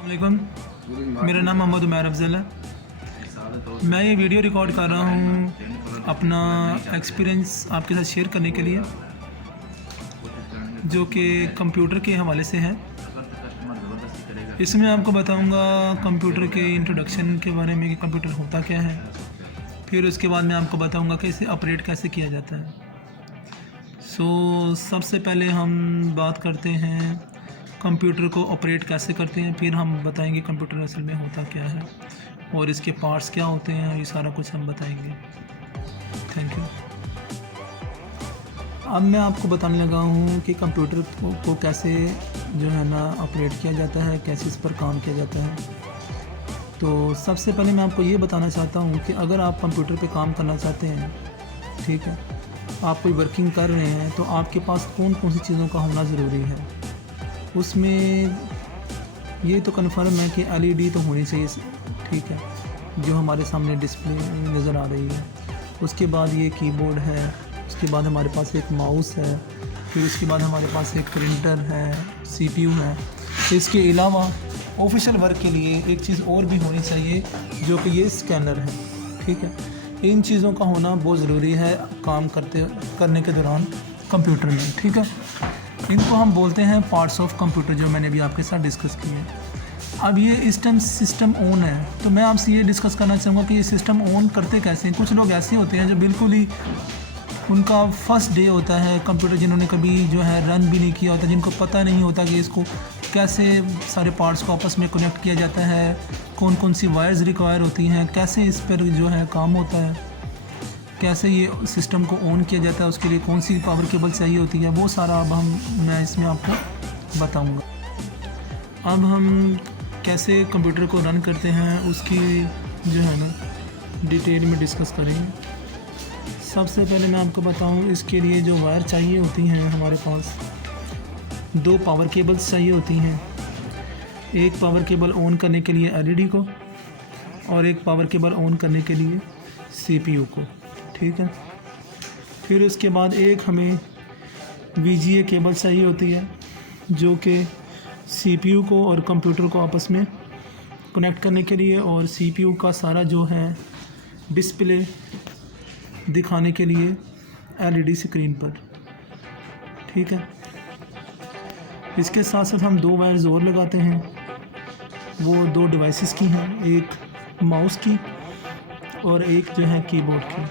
वालेकुम, मेरा नाम मोहम्मद उमैर अफजल है। मैं ये वीडियो रिकॉर्ड कर रहा हूँ अपना एक्सपीरियंस आपके साथ शेयर करने के लिए, जो कि कंप्यूटर के हवाले से है। इसमें आपको बताऊंगा कंप्यूटर के इंट्रोडक्शन के बारे में कि कंप्यूटर होता क्या है, फिर उसके बाद मैं आपको बताऊंगा कि इसे ऑपरेट कैसे किया जाता है। सबसे पहले हम बात करते हैं कंप्यूटर को ऑपरेट कैसे करते हैं, फिर हम बताएंगे कंप्यूटर असल में होता क्या है और इसके पार्ट्स क्या होते हैं, ये सारा कुछ हम बताएंगे। Thank you. अब मैं आपको बताने लगा हूँ कि कंप्यूटर को कैसे जो है ना ऑपरेट किया जाता है, कैसे इस पर काम किया जाता है। तो सबसे पहले मैं आपको ये बताना चाहता हूँ कि अगर आप कंप्यूटर पे काम करना चाहते हैं, ठीक है, आप कोई वर्किंग कर रहे हैं, तो आपके पास कौन कौन सी चीज़ों का होना ज़रूरी है। उसमें ये तो कन्फर्म है कि LED तो होनी चाहिए, ठीक है, जो हमारे सामने डिस्प्ले नज़र आ रही है। उसके बाद ये कीबोर्ड है, उसके बाद हमारे पास एक माउस है, फिर उसके बाद हमारे पास एक प्रिंटर है, CPU है। इसके अलावा ऑफिशियल वर्क के लिए एक चीज़ और भी होनी चाहिए, जो कि ये स्कैनर है, ठीक है। इन चीज़ों का होना बहुत ज़रूरी है काम करने के दौरान कंप्यूटर में, ठीक है। इनको हम बोलते हैं पार्ट्स ऑफ कंप्यूटर, जो मैंने भी आपके साथ डिस्कस किए हैं। अब ये इस टाइम सिस्टम ऑन है, तो मैं आपसे ये डिस्कस करना चाहूँगा कि ये सिस्टम ऑन करते कैसे हैं। कुछ लोग ऐसे होते हैं जो बिल्कुल ही उनका फर्स्ट डे होता है कंप्यूटर, जिन्होंने कभी जो है रन भी नहीं किया होता, जिनको पता नहीं होता कि इसको कैसे सारे पार्ट्स को आपस में कनेक्ट किया जाता है, कौन कौन सी वायर्स रिक्वायर होती हैं, कैसे इस पर जो है काम होता है, कैसे ये सिस्टम को ऑन किया जाता है, उसके लिए कौन सी पावर केबल चाहिए होती है, वो सारा अब मैं इसमें आपको बताऊंगा। अब हम कैसे कंप्यूटर को रन करते हैं उसकी जो है ना डिटेल में डिस्कस करेंगे। सबसे पहले मैं आपको बताऊं, इसके लिए जो वायर चाहिए होती हैं, हमारे पास 2 पावर केबल्स चाहिए होती हैं। एक पावर केबल ऑन करने के लिए LED को और एक पावर केबल ऑन करने के लिए CPU को, ठीक है। फिर उसके बाद एक हमें VGA केबल चाहिए होती है, जो कि CPU को और कंप्यूटर को आपस में कनेक्ट करने के लिए और CPU का सारा जो है डिस्प्ले दिखाने के लिए LED स्क्रीन पर, ठीक है। इसके साथ साथ हम 2 वायर्स और लगाते हैं, वो 2 डिवाइसेस की हैं, एक माउस की और एक जो है कीबोर्ड की।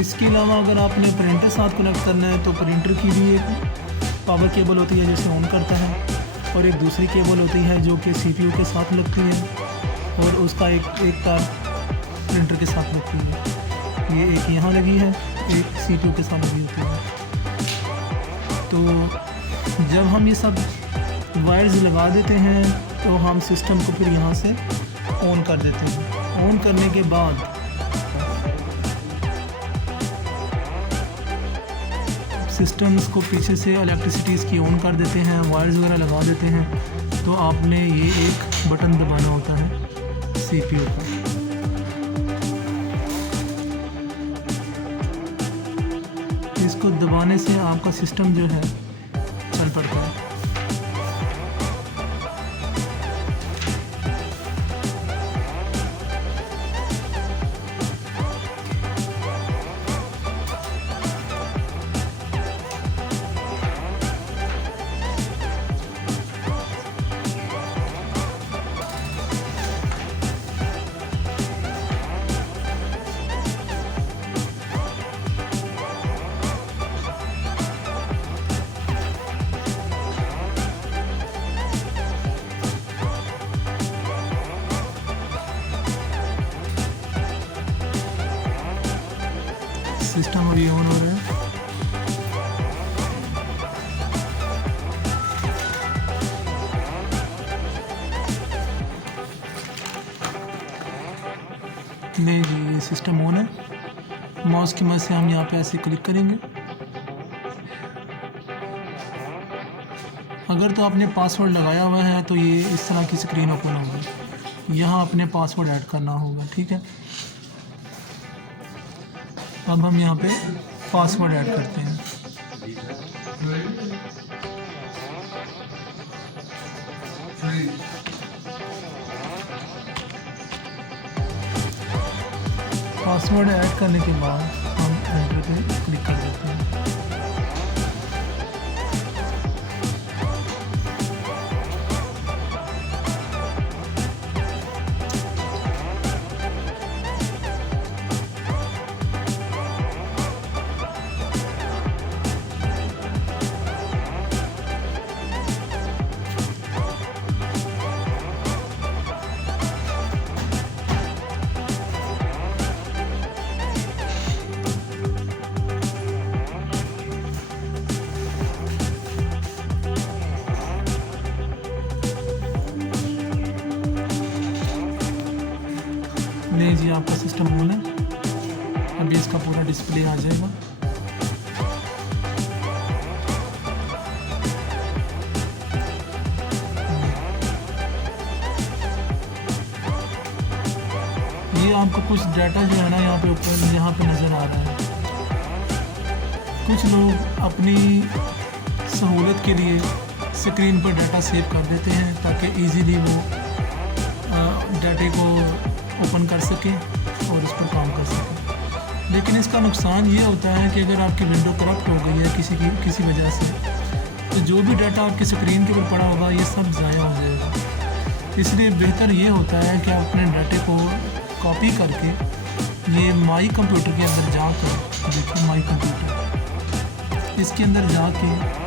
इसके अलावा अगर आपने प्रिंटर साथ कनेक्ट करना है, तो प्रिंटर की भी एक पावर केबल होती है जिसे ऑन करता है, और एक दूसरी केबल होती है जो कि CPU के साथ लगती है और उसका एक तार प्रिंटर के साथ लगती है। ये एक यहाँ लगी है, एक CPU के साथ लगी होती है। तो जब हम ये सब वायर्स लगा देते हैं, तो हम सिस्टम को फिर यहाँ से ऑन कर देते हैं। ऑन करने के बाद सिस्टम्स को पीछे से इलेक्ट्रिसिटीज़ की ऑन कर देते हैं, वायर्स वगैरह लगा देते हैं। तो आपने ये एक बटन दबाना होता है CPU का। इसको दबाने से आपका सिस्टम जो है चल पड़ता है। सिस्टम अभी ऑन हो रहा है। नहीं जी, ये सिस्टम ऑन है। माउस की मदद से हम यहाँ पे ऐसे क्लिक करेंगे। अगर तो आपने पासवर्ड लगाया हुआ है, तो ये इस तरह की स्क्रीन ओपन होगी। यहाँ अपने पासवर्ड ऐड करना होगा, ठीक है। अब हम यहाँ पे पासवर्ड ऐड करते हैं। पासवर्ड ऐड करने के बाद हम एंटर पे क्लिक कर देते हैं। नहीं जी, आपका सिस्टम ऑन है, अभी इसका पूरा डिस्प्ले आ जाएगा। ये आपको कुछ डाटा जो है ना यहाँ पे ऊपर यहाँ पे नज़र आ रहा है। कुछ लोग अपनी सहूलत के लिए स्क्रीन पर डाटा सेव कर देते हैं ताकि इजीली वो डाटे को ओपन कर सकें और उस पर काम कर सकें। लेकिन इसका नुकसान ये होता है कि अगर आपकी विंडो करप्ट हो गई है किसी वजह से, तो जो भी डाटा आपकी स्क्रीन के ऊपर पड़ा होगा ये सब ज़ाया हो जाएगा। इसलिए बेहतर ये होता है कि आप अपने डाटे को कॉपी करके ये माई कंप्यूटर के अंदर जाकर, देखिए माई कंप्यूटर, इसके अंदर जाके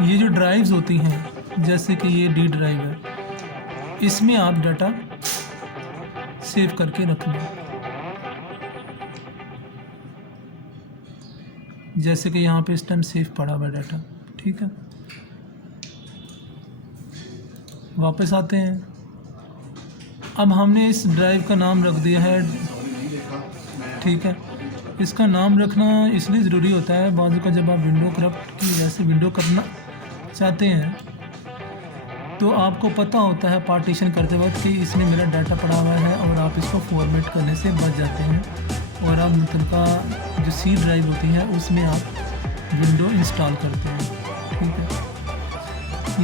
ये जो ड्राइव्स होती हैं, जैसे कि ये डी ड्राइव है, इसमें आप डाटा सेव करके रख लें। जैसे कि यहाँ पे इस टाइम सेव पड़ा हुआ डाटा, ठीक है। वापस आते हैं। अब हमने इस ड्राइव का नाम रख दिया है, ठीक है। इसका नाम रखना इसलिए ज़रूरी होता है, बाज़ू का जब आप विंडो करप्ट की वजह से विंडो करना चाहते हैं तो आपको पता होता है पार्टीशन करते वक्त कि इसमें मेरा डाटा पड़ा हुआ है, और आप इसको फॉर्मेट करने से बच जाते हैं और आप मतलब जो सी ड्राइव होती है उसमें आप विंडो इंस्टॉल करते हैं, ठीक है।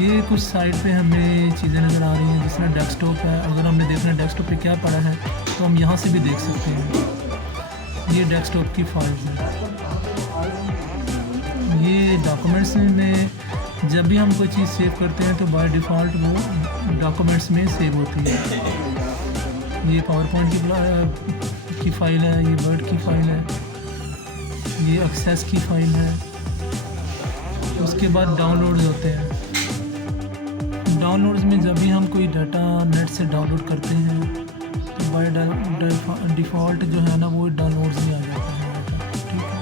ये कुछ साइड पे हमें चीज़ें नज़र आ रही हैं, जिस तरह डेस्कटॉप है। अगर हमने देखना है डेस्कटॉप पे क्या पड़ा है तो हम यहाँ से भी देख सकते हैं। ये डेस्कटॉप की फाइल है। ये डॉक्यूमेंट्स में जब भी हम कोई चीज़ सेव करते हैं तो बाय डिफ़ॉल्ट वो डॉक्यूमेंट्स में सेव होती है। ये पावर पॉइंट की फ़ाइल है, ये वर्ड की फ़ाइल है, ये एक्सेस की फ़ाइल है। उसके बाद डाउनलोड्स होते हैं। डाउनलोड्स में जब भी हम कोई डाटा नेट से डाउनलोड करते हैं तो बाय डिफ़ॉल्ट जो है ना वो डाउनलोड्स में आ जाता है डाटा, ठीक है।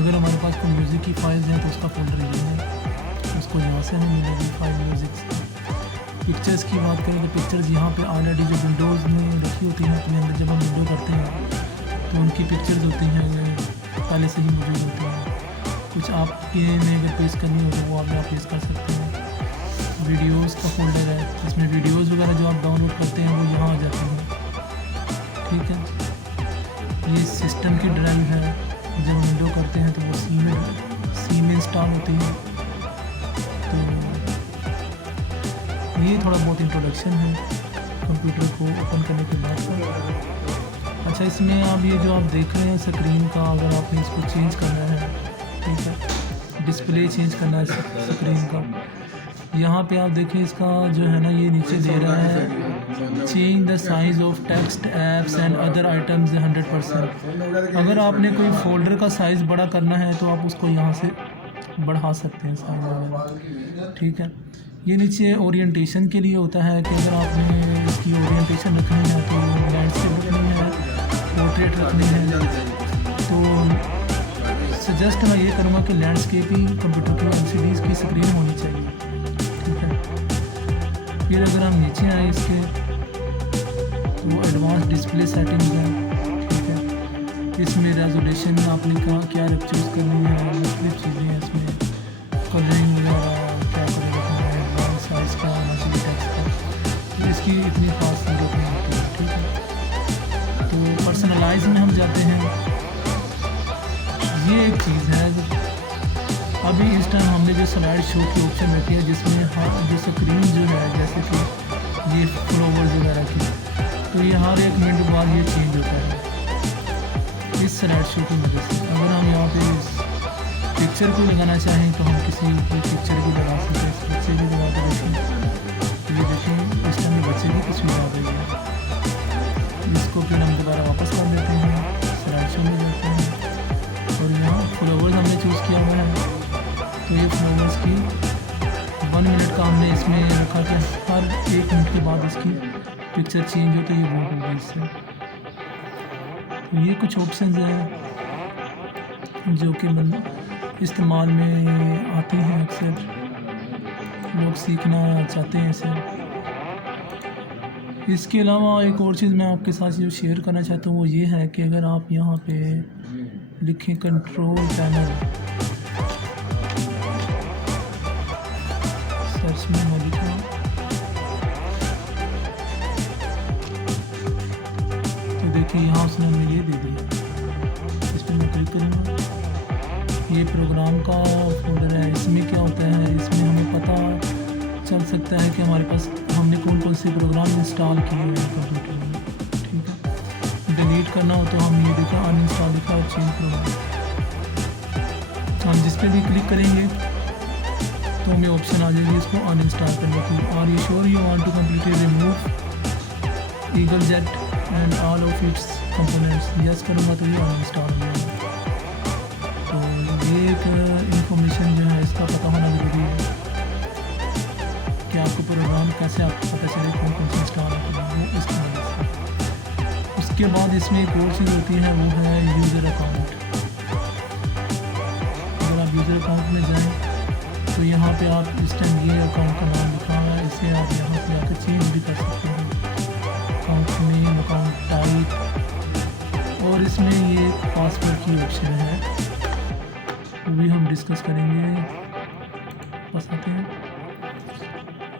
अगर हमारे पास कोई म्यूज़िक की फाइल्स हैं तो उसका फोल्डर ये है, उसको यहाँ से हमें मिलेगी फाइल म्यूज़िक। पिक्चर्स की बात करें तो पिक्चर्स यहाँ पे ऑलरेडी जो विंडोज़ में रखी होती हैं अपने अंदर, जब हम विंडो करते हैं तो उनकी पिक्चर्स होती हैं पहले से ही मौजूद होती हैं। कुछ आपके में अगर पेस्ट करनी हो तो वो आप यहाँ पेस्ट कर सकते हैं। वीडियोज़ का फोल्डर है, इसमें वीडियोज़ वगैरह जो आप डाउनलोड करते हैं वो यहाँ आ जाती हैं, ठीक है। ये सिस्टम की ड्राइव है, जब हम विंडो करते हैं तो वो सी में इंस्टॉल होती है। तो ये थोड़ा बहुत इंट्रोडक्शन है कंप्यूटर को ओपन करने के बाद। अच्छा, इसमें आप ये जो आप देख रहे हैं स्क्रीन का, अगर आपने इसको चेंज करना है, ठीक है, डिस्प्ले चेंज करना है स्क्रीन का, यहाँ पे आप देखें इसका जो है ना ये नीचे दे रहा है change the size of text apps and other items 100%। अगर आपने कोई फोल्डर का साइज़ बड़ा करना है तो आप उसको यहाँ से बढ़ा सकते हैं साइज़ वगैरह, ठीक है। ये नीचे ओरिएंटेशन के लिए होता है कि अगर आपने इसकी ओरिएंटेशन रखनी है तो लैंडस्केप रखनी है, पोर्ट्रेट रखनी है, तो सजेस्ट मैं ये करूँगा कि लैंडस्केप ही कंप्यूटर की LCDs की स्क्रीन होनी चाहिए, ठीक है। फिर अगर हम नीचे आए इसके तो वो एडवांस डिस्प्ले सेटिंग्स हैं, ठीक है। इसमें रेजोल्यूशन आपने कहा क्या चूज़ करनी है, मुख्तलिफ चीज़ें हैं इसमें, कलरिंग वगैरह क्या कलर रखना है, एडवांस साइज़ क्या होना चाहिए टेक्स्ट का, तो इसकी इतनी खास जरूरत नहीं होती है, ठीक है। तो पर्सनलाइज में हम जाते हैं। ये एक चीज़ है अभी इस टाइम हमने जो स्लाइड शो की ऑप्शन रखी है जिसमें जो स्क्रीन जो है जैसे कि ये फ्लावर्स वगैरह की, तो ये हर 1 मिनट बाद ये चेंज होता है इस स्लाइड शो की वजह से। अगर हम यहाँ पे इस पिक्चर को लगाना चाहें तो हम किसी की पिक्चर भी लगा सकते हैं। इस बच्चे भी लगा के देखें, तो ये देखें इस टाइम बच्चे की तस्वीर आ गई है। इसको फिर हम दोबारा वापस कर देते हैं, स्लाइड शो में जाते हैं और यहाँ फ्लावर्स हमने चूज़ किया हुआ है। तो ये फ्लावर्स की 1 मिनट का हमने इसमें रखा कि हर 1 मिनट के बाद इसकी पिक्चर चेंज हो, तो ये वो होगी इससे। तो ये कुछ ऑप्शंस हैं जो कि इस्तेमाल में आती हैं, अक्सर लोग सीखना चाहते हैं इसे। इसके अलावा एक और चीज़ मैं आपके साथ जो शेयर करना चाहता हूँ वो ये है कि अगर आप यहाँ पे लिखें कंट्रोल पैनल, सर्च में मैं लिखा, तो देखिए यहाँ उसने हमें ये दे दिया। इस पर मैं क्लिक करूँगा, ये प्रोग्राम का फोल्डर है। इसमें क्या होता है, इसमें हमें पता चल सकता है कि हमारे पास हमने कौन कौन से प्रोग्राम इंस्टॉल किए हुए हैं कंप्यूटर में। ठीक है, डिलीट करना हो तो हम ये देखा अनइंस्टॉल लिखा और चेंज प्रोग्राम, हम जिस पे भी क्लिक करेंगे तो हमें ऑप्शन आ जाएगी इसको अनइंस्टॉल करने की। Are you sure you want to completely remove EagleGet and all of its components, yes करूँगा तो ये अनइंस्टॉल हो जाएगा। तो ये एक इंफॉर्मेशन जो है इसका पता होना ज़रूरी है कि आपको प्रोग्राम कैसे आपको पता चले कौन कौन से इंस्टॉल करें, वो इस तरह से। उसके बाद इसमें एक और चीज़ होती है, वो है यूज़र अकाउंट। अगर आप यूज़र अकाउंट में जाएं तो यहाँ पे आप इस टाइम ये अकाउंट का नाम लिखा हुआ है, इसे आप यहाँ से आकर चेंज भी कर सकते हैं, अकाउंट नेम, अकाउंट टाइप, और इसमें ये पासवर्ड की ऑप्शन है, वो भी हम डिस्कस करेंगे। बस आते हैं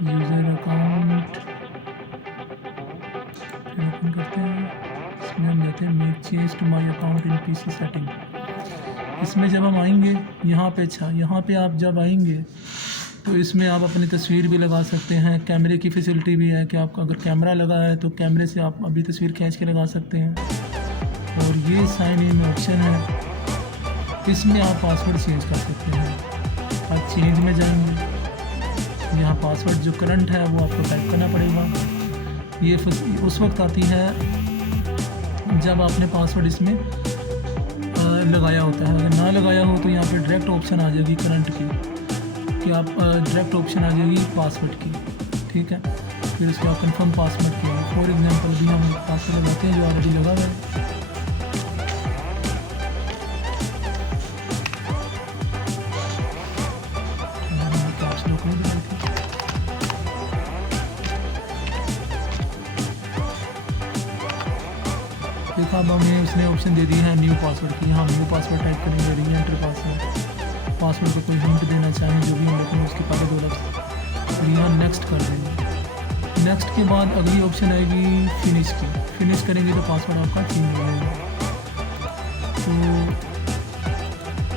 यूज़र अकाउंट, फिर ओपन करते हैं, इसमें हम जाते हैं make change to my account in PC setting. इसमें जब हम आएंगे यहाँ पे, अच्छा यहाँ पे आप जब आएंगे तो इसमें आप अपनी तस्वीर भी लगा सकते हैं। कैमरे की फैसिलिटी भी है कि आपका अगर कैमरा लगा है तो कैमरे से आप अभी तस्वीर खींच के लगा सकते हैं। और ये साइन इन ऑप्शन है, इसमें आप पासवर्ड चेंज कर सकते हैं। आप चेंज में जाएंगे, यहाँ पासवर्ड जो करंट है वो आपको टाइप करना पड़ेगा। ये उस वक्त आती है जब आपने पासवर्ड इसमें लगाया होता है। अगर ना लगाया हो तो यहाँ पे डायरेक्ट ऑप्शन आ जाएगी करंट की, कि आप डायरेक्ट ऑप्शन आ जाएगी पासवर्ड की। ठीक है, फिर उसके बाद कंफर्म पासवर्ड की। फॉर एग्जांपल भी हम पासवर्ड लगाते हैं जो ऑलरेडी लगा हुआ है। देखा, अब हमें उसने ऑप्शन दे दिया है न्यू पासवर्ड की। हम न्यू पासवर्ड टाइप करेंगे, री एंटर पासवर्ड को कोई हिंट देना चाहें जो भी हम रखेंगे उसके पहले 2 लफ्ज़, यहाँ नेक्स्ट कर देंगे। नेक्स्ट के बाद अगली ऑप्शन आएगी फिनिश की। फिनिश करेंगे तो पासवर्ड आपका चेंज हो जाएगा। तो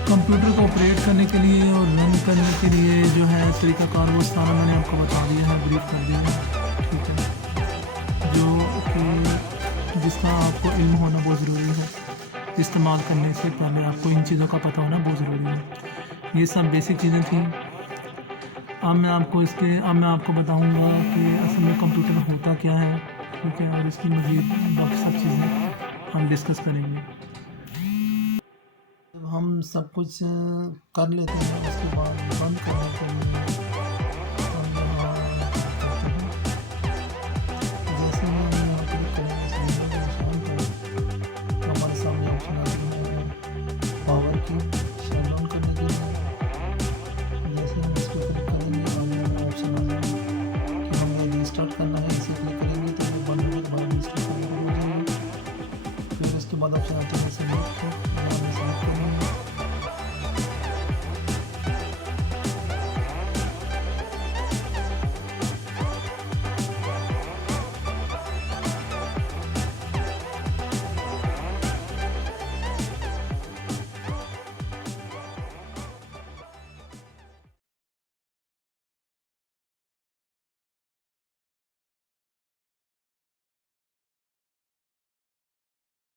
कंप्यूटर को ऑपरेट करने के लिए और रन करने के लिए जो है तरीक़ाकार वो सारा मैंने आपको बता दिया है, ब्रीफ कर दिया है। ठीक है, जो कि जिसका आपको इल्म होना बहुत ज़रूरी है। इस्तेमाल करने से पहले आपको इन चीज़ों का पता होना बहुत ज़रूरी है। ये सब बेसिक चीज़ें थी। अब मैं आपको बताऊंगा कि असल में कंप्यूटर होता क्या है। ठीक है, और इसकी मज़ीद बाकी सब चीज़ें हम डिस्कस करेंगे। जब हम सब कुछ कर लेते हैं उसके बाद बंद करने के लिए